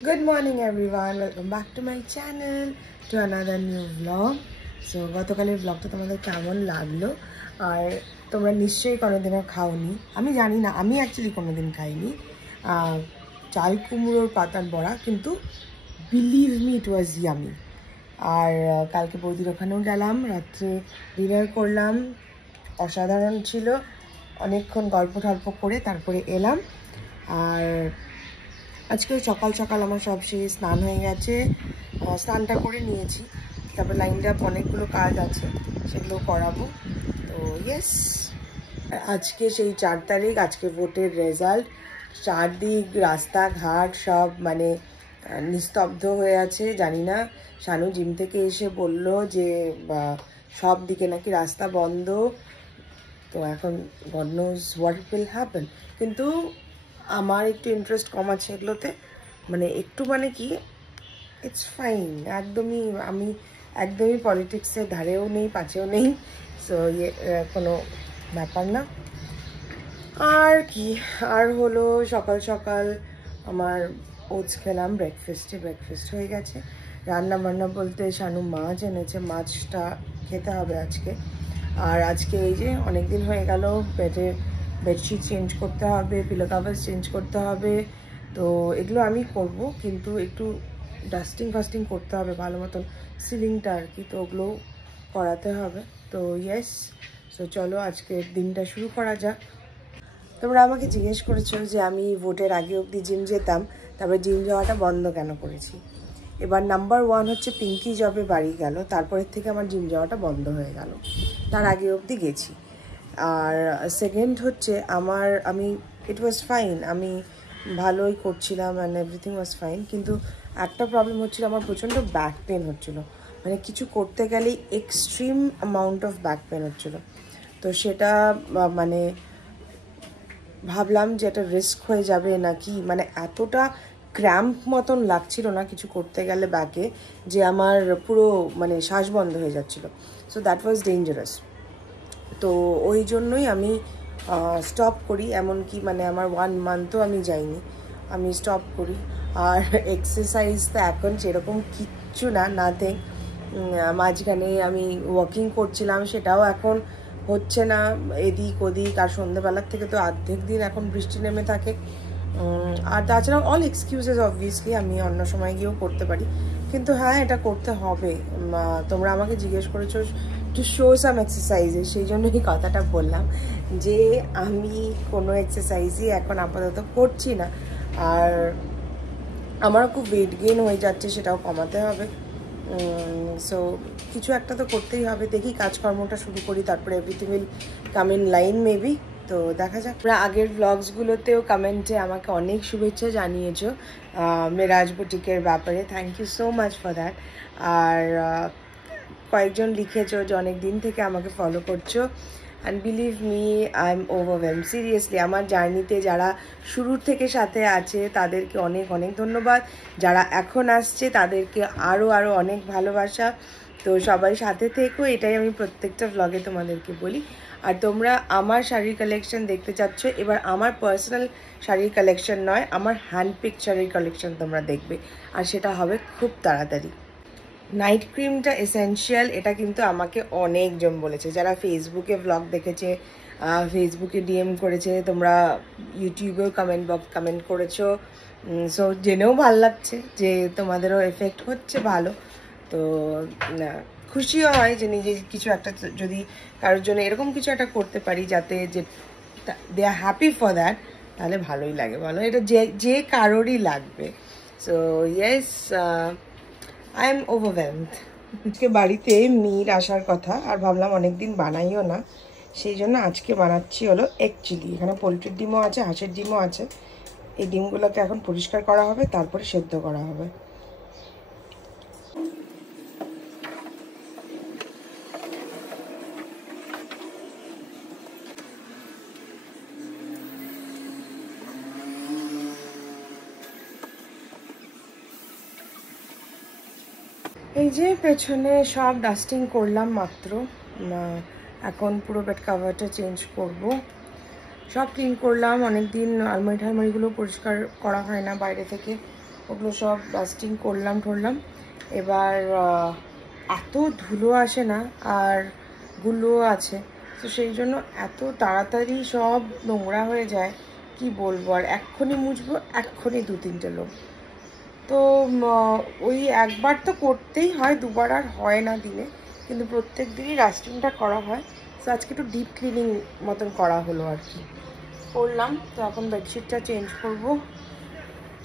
Good morning everyone, welcome back to my channel to another new vlog. So গতকালের vlogটা তোমাদের কেমন লাগলো আর তোমরা নিশ্চয়ই কোনোদিনও খাওনি, আমি জানি না, আমি অ্যাকচুয়ালি কোনোদিন খাইনি চাল কুমড়োর পাতার বড়া, কিন্তু বিলিভ মি ইট ওয়াজ ইয়ামি। আর কালকে বৌদির ওখানেও গেলাম, রাত্রে ডিনার করলাম, অসাধারণ ছিল, অনেকক্ষণ গল্প টল্প করে তারপরে এলাম। আর আজকে সকাল সকাল আমার সব সেই স্নান হয়ে গেছে, স্নানটা করে নিয়েছি, তারপর লাইনড আপ অনেকগুলো কাজ আছে সেগুলো করাবো। তো ইয়েস, আজকে সেই 4 তারিখ, আজকে ভোটের রেজাল্ট, চারদিক রাস্তাঘাট সব মানে নিস্তব্ধ হয়ে আছে। জানি না, শানু জিম থেকে এসে বলল যে সব দিকে নাকি রাস্তা বন্ধ, তো এখন god knows what will happen. কিন্তু আমার একটু ইন্টারেস্ট কম আছে এগুলোতে, মানে একটু মানে কি, ইটস ফাইন, একদমই আমি একদমই পলিটিক্সের ধারেও নেই, পাশেও নেই, সো কোনো ব্যাপার না। আর কি, আর হলো সকাল সকাল আমার ওটস খেলাম, ব্রেকফাস্ট হয়ে গেছে। রান্না বান্না বলতে শানু মাছ এনেছে, মাছটা খেতে হবে আজকে। আর আজকে এই যে অনেকদিন হয়ে গেল, বেডশিট চেঞ্জ করতে হবে, পিলো কাভার চেঞ্জ করতে হবে, তো এগুলো আমি করব, কিন্তু একটু ডাস্টিং করতে হবে ভালো মতন, সিলিংটা আর কি, তো ওগুলো করাতে হবে। তো ইয়েস, সো চলো আজকের দিনটা শুরু করা যাক। তোমরা আমাকে জিজ্ঞেস করেছো যে আমি ভোটের আগে অবধি জিম যেতাম, তারপরে জিম যাওয়াটা বন্ধ কেন করেছি। এবার নাম্বার 1 হচ্ছে পিঙ্কি জবে বাড়ি গেল, তারপরের থেকে আমার জিম যাওয়াটা বন্ধ হয়ে গেল, তার আগে অবধি গেছি। আর সেকেন্ড হচ্ছে আমি ইট ওয়াজ ফাইন, আমি ভালোই করছিলাম অ্যান্ড এভরিথিং ওয়াজ ফাইন, কিন্তু একটা প্রবলেম হচ্ছিল, আমার প্রচণ্ড ব্যাক পেন হচ্ছিলো, মানে কিছু করতে গেলেই extreme amount of back pain হচ্ছিলো। তো সেটা মানে ভাবলাম যে এটা রিস্ক হয়ে যাবে নাকি, মানে এতটা ক্র্যাম্প মতন লাগছিল না কিছু করতে গেলে ব্যাকে, যে আমার পুরো মানে শ্বাস বন্ধ হয়ে যাচ্ছিল, সো দ্যাট ওয়াজ ডেঞ্জারাস। তো ওই জন্যই আমি স্টপ করি, এমনকি মানে আমার 1 মান্থও আমি যাইনি, আমি স্টপ করি। আর এক্সারসাইজ তো এখন সেরকম কিচ্ছু না, নাথিং। মাঝখানে আমি ওয়াকিং করছিলাম, সেটাও এখন হচ্ছে না, এদিক ওদিক। আর সন্ধ্যেবেলার থেকে তো অর্ধেক দিন এখন বৃষ্টি নেমে থাকে। আর তাছাড়াও অল এক্সকিউজেস, অবভিয়াসলি আমি অন্য সময় গিয়েও করতে পারি, কিন্তু হ্যাঁ এটা করতে হবে। তোমরা আমাকে জিজ্ঞেস করেছো টু শো সাম এক্সারসাইজেস, সেই জন্যই কথাটা বললাম যে আমি কোনো এক্সারসাইজই এখন আপাতত করছি না। আর আমারও খুব ওয়েট গেইন হয়ে যাচ্ছে, সেটাও কমাতে হবে। সো কিছু একটা তো করতেই হবে, দেখি কাজকর্মটা শুরু করি, তারপরে everything will come in line maybe. তো দেখা যাক। আমরা আগের ব্লগসগুলোতেও কমেন্টে আমাকে অনেক শুভেচ্ছা জানিয়েছো মেরাজ বুটিকের ব্যাপারে, thank you so much for that. আর কয়েকজন লিখেছো যে অনেক দিন থেকে আমাকে ফলো করছো, and believe me I am overwhelmed, seriously. আমার জার্নিতে যারা শুরুর থেকে সাথে আছে তাদেরকে অনেক অনেক ধন্যবাদ, যারা এখন আসছে তাদেরকে আরও অনেক ভালোবাসা। তো সবাই সাথে থেকো, এটাই আমি প্রত্যেকটা ভ্লগে তোমাদেরকে বলি। আর তোমরা আমার শাড়ির কালেকশন দেখতে চাচ্ছ, এবার আমার পার্সোনাল শাড়ির কালেকশন নয়, আমার হ্যান্ডপিক শাড়ির কালেকশন তোমরা দেখবে, আর সেটা হবে খুব তাড়াতাড়ি। নাইট ক্রিমটা এসেনশিয়াল, এটা কিন্তু আমাকে অনেকজন বলেছে, যারা ফেসবুকে ভ্লগ দেখেছে, ফেসবুকে ডিএম করেছে, তোমরা ইউটিউবেও কমেন্ট করেছো, সো জেনেও ভালো লাগছে যে তোমাদেরও এফেক্ট হচ্ছে ভালো। তো খুশিও হয় যে নিজে কিছু একটা যদি কারোর জন্য এরকম কিছু একটা করতে পারি যাতে যে দে আর হ্যাপি ফর দ্যাট, তাহলে ভালোই লাগে, বলো, এটা যে কারোরই লাগবে। So yes, I am overwhelmed. আজকে বাড়িতে মিট আসার কথা, আর ভাবলাম অনেকদিন বানাইও না, সেই জন্য আজকে বানাচ্ছি হলো এগ চিলি। এখানে পোলট্রির ডিমও আছে, হাঁসের ডিমও আছে, এই ডিমগুলোকে এখন পরিষ্কার করা হবে, তারপরে সেদ্ধ করা হবে। এই যে পেছনে সব ডাস্টিং করলাম মাত্র, এখন পুরো বেড কাভারটা চেঞ্জ করব, সব ক্লিন করলাম। অনেকদিন আলমারি ঠালমারিগুলো পরিষ্কার করা হয় না বাইরে থেকে, ওগুলো সব ডাস্টিং করলাম ঠরলাম। এবার এত ধুলো আসে না, আর গুলোও আছে, তো সেই জন্য এত তাড়াতাড়ি সব নোংরা হয়ে যায় কি বলবো। আর এক্ষুনি মুছবো, এক্ষুনি 2-3টে লোক। তো ওই একবার তো করতেই হয়, দুবার আর হয় না দিনে, কিন্তু প্রত্যেক দিনই ডাস্টিংটা করা হয়। তো আজকে একটু ডিপ ক্লিনিং মতন করা হলো আর কি, করলাম। তো এখন বেডশিটটা চেঞ্জ করব,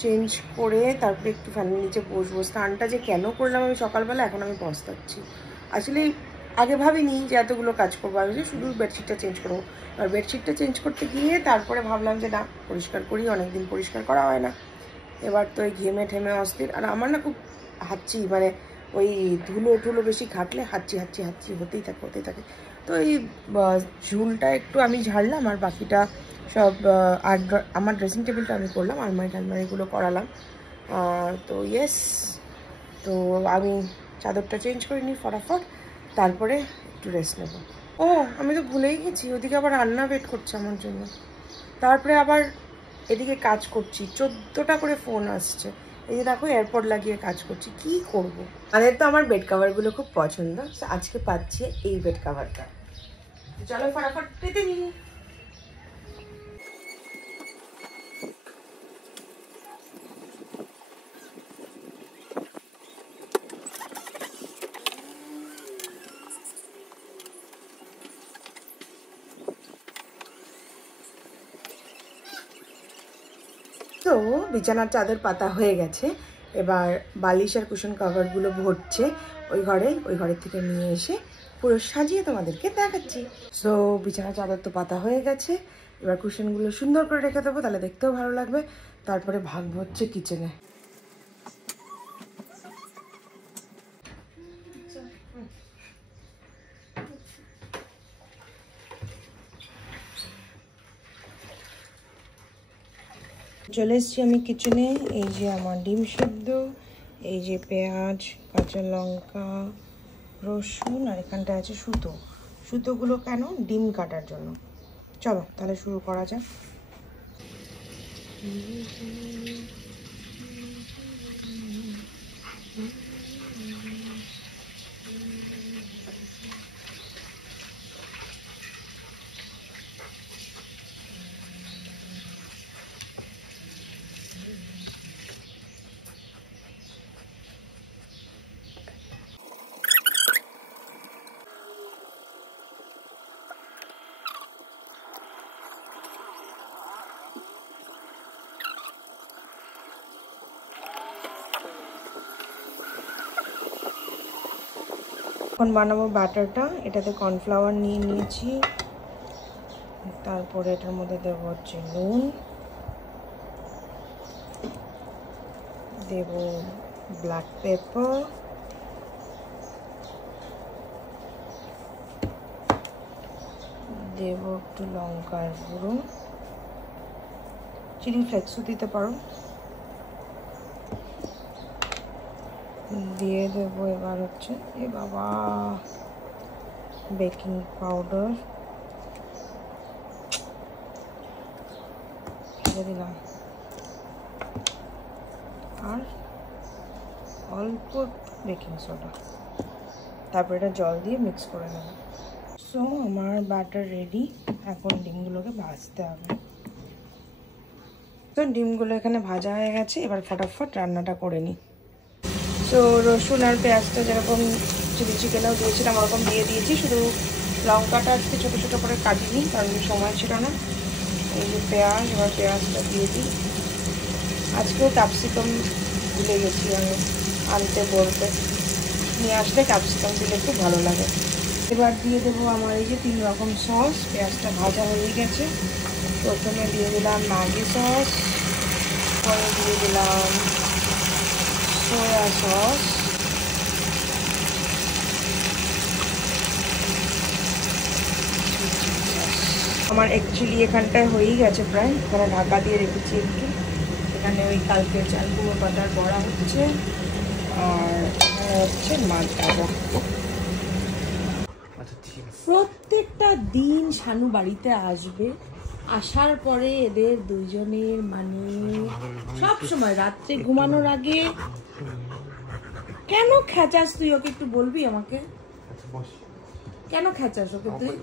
চেঞ্জ করে তারপরে একটু ফ্যানের নিচে বসবো। স্নানটা যে কেন করলাম আমি সকালবেলা, এখন আমি পস্তাচ্ছি। আসলে আগে ভাবিনি যে এতগুলো কাজ করবো, আমি যে শুধু বেডশিটটা চেঞ্জ করবো। আর বেডশিটটা চেঞ্জ করতে গিয়ে তারপরে ভাবলাম যে না, পরিষ্কার করি, অনেকদিন পরিষ্কার করা হয় না। এবার তো ওই ঘেমে ঠেমে অস্থির, আর আমার না খুব হাঁচি, মানে ওই ধুলো বেশি ঘাটলে হাঁচি হতেই থাকে। তো এই ঝুলটা একটু আমি ঝাড়লাম, আর বাকিটা সব আর আমার ড্রেসিং টেবিলটা আমি করলাম, আলমারিগুলো করালাম। তো ইয়েস, তো আমি চাদরটা চেঞ্জ করে নিই ফটাফট, তারপরে একটু রেস্ট নেব। ও আমি তো ভুলেই গেছি, ওদিকে আবার রান্না ওয়েট করছে আমার জন্য। তারপরে আবার এদিকে কাজ করছি, 14টা করে ফোন আসছে। এই যে দেখো, এয়ারপড লাগিয়ে কাজ করছি, কি করব। আমাদের তো আমার বেড কাভারগুলো খুব পছন্দ, আজকে পাচ্ছি এই বেড কাভারটা। চলো ফটাফট পেতে নিই। তো বিছানার চাদর পাতা হয়ে গেছে, এবার বালিশ আর কুশন কাভারগুলো ভরছে ওই ঘরের থেকে নিয়ে এসে পুরো সাজিয়ে তোমাদেরকে দেখাচ্ছি। সো বিছানার চাদর তো পাতা হয়ে গেছে, এবার কুশনগুলো সুন্দর করে রেখে দেবো, তাহলে দেখতেও ভালো লাগবে। তারপরে ভাগবো হচ্ছে কিচেনে। চলে এসেছি আমি কিচেনে। এই যে আমার ডিম সেদ্ধ, এই যে পেঁয়াজ, কাঁচা লঙ্কা, রসুন, আর এখানটা আছে সুতোগুলো কেন, ডিম কাটার জন্য। চলো তাহলে শুরু করা যাক। এখন বানাবো ব্যাটারটা। এটাতে কর্নফ্লাওয়ার নিয়ে নিয়েছি, তারপরে এটার মধ্যে দেবো হচ্ছে নুন, দেব ব্ল্যাক পেপার, দেব একটু লঙ্কার গুঁড়ো, চিলি ফ্লেক্সও দিতে পারো, দিয়ে দেবো এবার হচ্ছে এ বাবা বেকিং পাউডার দিলাম, আর অল্প বেকিং সোডা, তারপর এটা জল দিয়ে মিক্স করে নেব। সো আমার ব্যাটার রেডি, এখন ডিমগুলোকে ভাজতে হবে। তো ডিমগুলো এখানে ভাজা হয়ে গেছে, এবার ফটাফট রান্নাটা করে নিই। তো রসুন আর পেঁয়াজটা যেরকম চিলি চিকেনেও দিয়েছিলাম ওরকম দিয়ে দিয়েছি, শুধু লঙ্কাটা আজকে ছোটো ছোটো করে কাটিনি, কারণ সময় ছিল না। এই যে পেঁয়াজ, এবার পেঁয়াজটা দিয়ে দিই। আজকেও ক্যাপসিকাম ভুলে গেছি আমি আনতে, বলতে নিয়ে আসলে ক্যাপসিকাম দিলে খুব ভালো লাগে। এবার দিয়ে দেবো আমার এই যে 3 রকম সস। পেঁয়াজটা ভাজা হয়ে গেছে, প্রথমে দিয়ে দিলাম ম্যাগি সস, পরে দিয়ে দিলাম সোয়া সস, আমার অ্যাকচুয়ালি এখানটায় হয়েই গেছে প্রায়, এখানে ঢাকা দিয়ে রেখেছি একটু। এখানে ওই কালকে চালগুলো পাতার বড়া হচ্ছে, আর হচ্ছে মাছ ভাজা। প্রত্যেকটা দিন শানু বাড়িতে আসবে, আসার পরে এদের দুইজনের মানে সব সময় রাত্রে ঘুমানোর আগে কেন খেঁচাস তুই ওকে একটু বলবি আমাকে কেন খেঁচাস ওকে তুই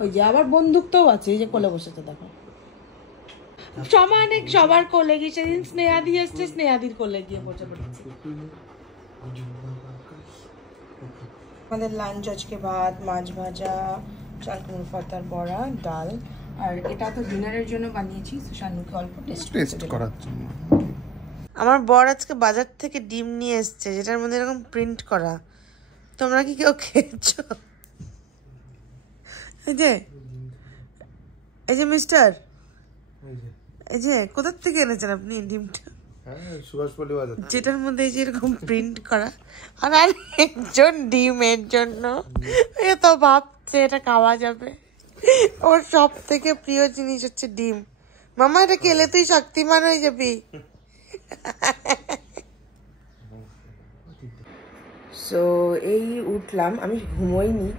ওই যে আবার বন্দুক তো আছে এই যে কোলে বসেছে দেখো সমানে সবার কোলে গিয়ে সেদিন স্নেহাদি এসছে স্নেহাদির কোলে গিয়ে বসে পড়েছে আমাদের লাঞ্চ আজকে ভাত মাছ ভাজা চাল কুমড়ো পাতার বড়া ডাল আর এটা তো ডিনারের জন্য বানিয়েছি শানুকে অল্প টেস্ট করার জন্য আমার বর আজকে বাজার থেকে ডিম নিয়ে এসছে যেটার মধ্যে এরকম প্রিন্ট করা তোমরা কি কেউ খেয়েছো এই যে মিস্টার এই যে কোথা থেকে এনেছেন আপনি ডিমটা যেটার মধ্যে এই যে এরকম প্রিন্ট করা আর একজন ডিমের জন্য এ তো ভাবছে এটা খাওয়া যাবে ওর সব থেকে প্রিয় জিনিস হচ্ছে ডিম মামা এটা খেলে তুই শক্তিমান হয়ে যাবি সো এই উঠলাম আমি ঘুমোইনি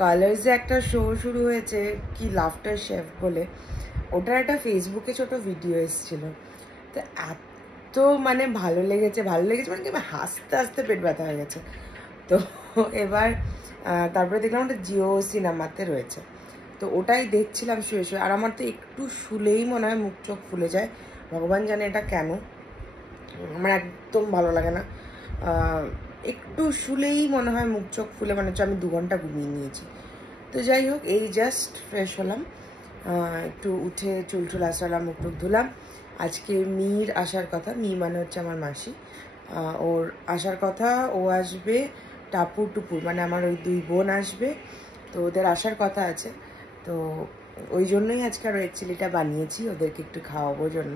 কালার্সে একটা শো শুরু হয়েছে কি লাফটার শেফ বলে ওটার একটা ফেসবুকে ছোট ভিডিও এসেছিল তো এত মানে ভালো লেগেছে মানে কি হাসতে হাসতে পেট ব্যথা হয়ে গেছে তো এবার তারপরে দেখলাম ওটা জিও সিনেমাতে রয়েছে তো ওটাই দেখছিলাম শুয়ে শুয়ে আর আমার তো একটু শুলেই মনে হয় মুখ চোখ ফুলে যায় ভগবান জানে এটা কেন আমার একদম ভালো লাগে না একটু শুলেই মনে হয় মুখ চোখ ফুলে মনে হচ্ছে আমি 2 ঘন্টা ঘুমিয়ে নিয়েছি তো যাই হোক এই জাস্ট ফ্রেশ হলাম একটু উঠে চুল আসালাম মুখ টুক ধুলাম আজকে মীর আসার কথা মি মানে হচ্ছে আমার মাসি ওর আসার কথা ও আসবে টাপুর টুপুর মানে আমার ওই 2 বোন আসবে তো ওদের আসার কথা আছে তো ওই জন্যই আজকে আরও এগ চিলিটা বানিয়েছি ওদেরকে একটু খাওয়াবো জন্য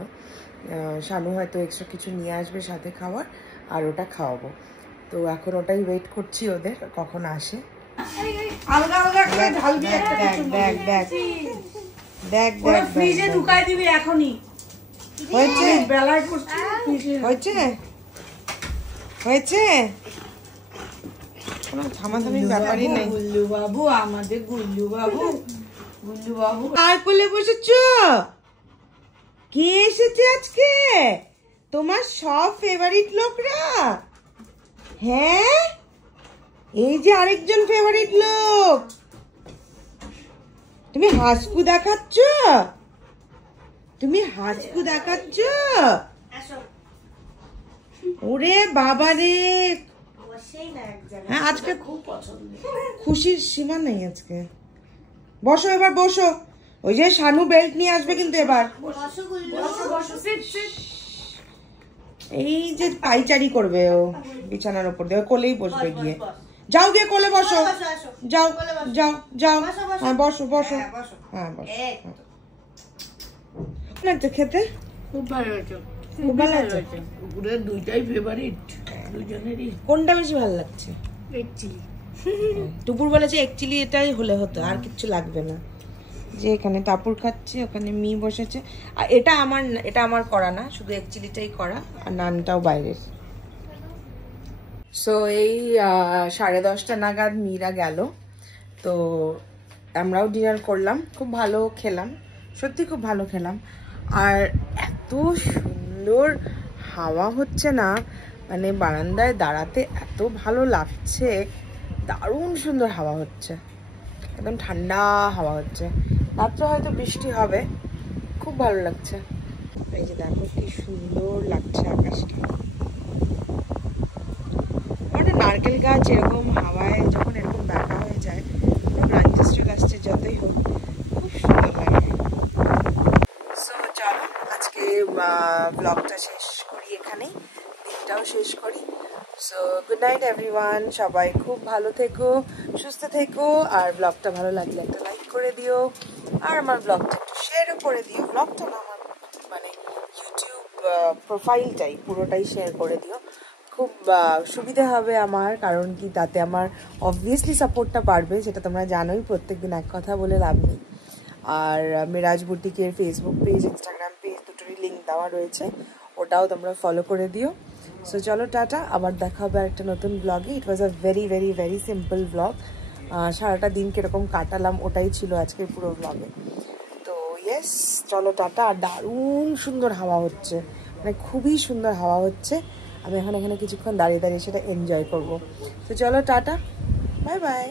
শানু হয়তো এক্সট্রা কিছু নিয়ে আসবে সাথে খাওয়ার আর ওটা খাওয়াবো তো এখন ওটাই ওয়েট করছি ওদের কখন আসে আলগা আলগা করে ঢালবি একটা কিছু দেখ ফ্রিজে ঢুকাই দিবি এখনি হয়েছে বেলায় করছি হয়েছে কোনো থামাথামির ব্যাপারই নেই গুল্লু বাবু আমাদের গুল্লু বাবু আর কোলে বসেছ কে এসেছে আজকে তোমার সব ফেভারিট লোকরা হ্যাঁ এই যে আরেকজন ফেভারিট লোক তুমি হাসকু দেখাচ্ছ ওরে বাবা রে হ্যাঁ আজকে খুব পছন্দ খুশির সীমা নেই আজকে বসো এবার বসো ওই যে শানু বেল্ট নিয়ে আসবে কিন্তু এবার এই যে পাইচারি করবে ও বিছানার উপর দিয়ে কোলেই বসবে গিয়ে যাও গিয়ে কোলে বসো যাও হ্যাঁ বসো হ্যাঁ বসো খেতে খুব ভালো হয়েছে দুইটাই ফেভারিট দুজনেরই কোনটা বেশি ভালো লাগছে এগ চিলি টুপুর বলেছে এগ চিলি এটাই হলে হতো আর কিছু লাগবে না যে এখানে টাপুর খাচ্ছে ওখানে মি বসেছে আর এটা আমার করা না শুধু এগ চিলিটাই করা আর নানটাও বাইরের সো এই 10:30 নাগাদ মীরা গেল তো আমরাও ডিনার করলাম খুব ভালো খেলাম সত্যি খুব ভালো খেলাম আর এত সুন্দর হাওয়া হচ্ছে না মানে বারান্দায় দাঁড়াতে এত ভালো লাগছে দারুণ সুন্দর হাওয়া হচ্ছে একদম ঠান্ডা হাওয়া হচ্ছে রাত্রে হয়তো বৃষ্টি হবে খুব ভালো লাগছে এই যে দেখো কি সুন্দর লাগছে আকাশটা একটা নারকেল গাছ এরকম হাওয়ায় যখন এরকম ব্যাটা হয়ে যায় ব্রাঞ্চেস চলে আসছে যতই হোক খুব সুন্দর লাগে সো চলো আজকে ব্লগটা শেষ করি এখানেই দিনটাও শেষ করি সো গুড নাইট এভরিওয়ান সবাই খুব ভালো থেকো সুস্থ থেকো আর ব্লগটা ভালো লাগলে একটা লাইক করে দিও আর আমার ব্লগটা একটু শেয়ারও করে দিও ব্লগটা না আমার মানে ইউটিউব প্রোফাইলটাই পুরোটাই শেয়ার করে দিও খুব সুবিধা হবে আমার কারণ কি তাতে আমার অবভিয়াসলি সাপোর্টটা বাড়বে যেটা তোমরা জানোই প্রত্যেকদিন এক কথা বলে লাভ নেই আর মেরাজ বুটিকের ফেসবুক পেজ ইনস্টাগ্রাম পেজ দুটোরই লিঙ্ক দেওয়া রয়েছে ওটাও তোমরা ফলো করে দিও সো চলো টাটা আবার দেখা হবে একটা নতুন ব্লগে it was a very very very simple blog সারাটা দিন কীরকম কাটালাম ওটাই ছিল আজকের পুরো ব্লগে তো ইয়েস, চলো টাটা। আর দারুণ সুন্দর হাওয়া হচ্ছে, মানে খুবই সুন্দর হাওয়া হচ্ছে। আমি এখন এখানে কিছুক্ষণ দাঁড়িয়ে দাঁড়িয়ে সেটা এনজয় করবো। তো চলো টাটা, বাই বাই।